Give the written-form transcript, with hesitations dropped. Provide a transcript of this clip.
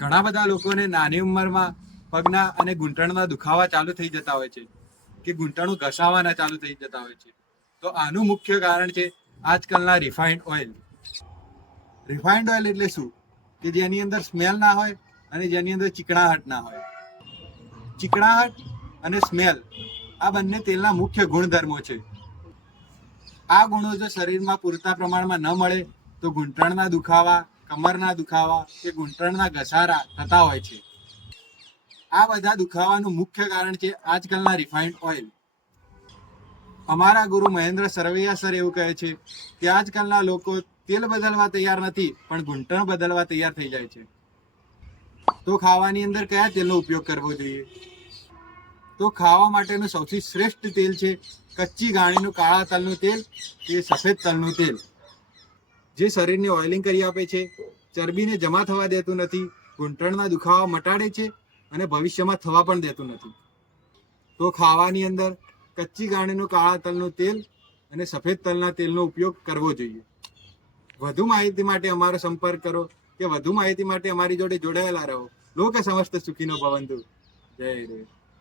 ઘણા બધા લોકોને નાની ઉંમરમાં પગના અને ઘૂંટણના દુખાવા ચાલુ થઈ જતા હોય છે કે ઘૂંટણો ઘસાવાના ચાલુ થઈ જતા હોય છે. તો આનું મુખ્ય કારણ છે આજકાલના રિફાઇન્ડ ઓઇલ. રિફાઇન્ડ ઓઇલ એટલે શું? કે જેની અંદર સ્મેલ ના હોય અને જેની અંદર ચીકણાહટ ના હોય. ચીકણાહટ અને સ્મેલ આ બંને તેલના મુખ્ય ગુણધર્મો છે. આ ગુણો જો શરીરમાં પૂરતા પ્રમાણમાં ન મળે તો ઘૂંટણના દુખાવા, કમરના દુખાવા કે ઘૂંટણના ઘસારા થતા હોય છે. આ બધા દુખાવાનું મુખ્ય કારણ છે આજકાલના રિફાઇન્ડ ઓઇલ. અમારા ગુરુ મહેન્દ્ર સરવૈયા સર એવું કહે છે કે આજકાલના લોકો તેલ બદલવા તૈયાર નથી, પણ ઘૂંટણ બદલવા તૈયાર થઈ જાય છે. તો ખાવાની અંદર કયા તેલનો ઉપયોગ કરવો જોઈએ? તો ખાવા માટેનું સૌથી શ્રેષ્ઠ તેલ છે કચ્ચી ઘાણીનું કાળા તલનું તેલ કે સફેદ તલનું તેલ, જે શરીરને ઓઇલિંગ કરી આપે છે, ચરબીને જમા થવા દેતું નથી, ઘૂંટણના દુખાવા મટાડે છે અને ભવિષ્યમાં થવા પણ દેતું નથી. તો ખાવાની અંદર કચ્ચી ઘાણીનું કાળા તલનું તેલ અને સફેદ તલના તેલનો ઉપયોગ કરવો જોઈએ. વધુ માહિતી માટે અમારો સંપર્ક કરો કે વધુ માહિતી માટે અમારી જોડે જોડાયેલા રહો. લોક સમસ્ત સુખીનો ભવંતુ. જય દેવ.